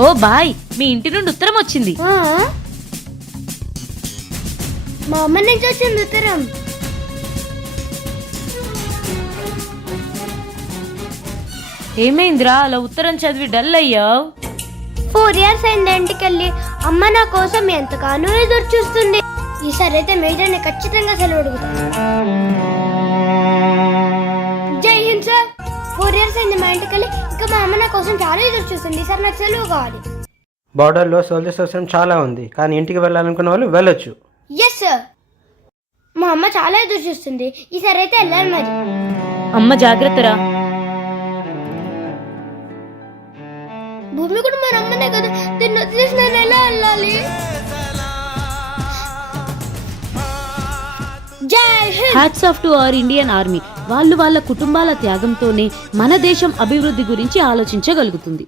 ఓ bye, మీ ఇంటి నుండి ఉత్తరం వచ్చింది. మా అమ్మ నుంచి వచ్చింది ఉత్తరం. ఏమైందిరా అలా ఉత్తరం చదివి డల్ అయ్యావు? 4 years అయింది ఇంటికెళ్ళి. అమ్మ నా కోసం ఎంతగానో ఎదురు చూస్తుంది. ఈసారి అయితే మేజర్ని ఖచ్చితంగా సెలవు అడుగుతాను. జై హింద్ సార్. 4 years అయింది మా ఇంటికెళ్ళి. ఇంకా మా అమ్మ నా కోసం చాలా ఎదురు చూస్తుంది. ఈసారి నాకు సెలవు కావాలి. బార్డర్లో సోల్జర్స్ అవసరం చాలా ఉంది, కానీ ఇంటికి వెళ్ళాలనుకున్న వాళ్ళు వెళ్ళొచ్చు. Yes sir. మా అమ్మ చాలా ఎదురు చూస్తుంది. ఈసారి అయితే వెళ్ళాలి మరి. అమ్మ జాగ్రత్తరా. భూమి కూడా మన అమ్మనే కదా, దీన్ని వదిలేసి నేను ఎలా వెళ్ళాలి? జై Hind. Hats off to our Indian army. వాళ్ళు వాళ్ళ కుటుంబాల త్యాగంతోనే మన దేశం అభివృద్ధి గురించి ఆలోచించగలుగుతుంది.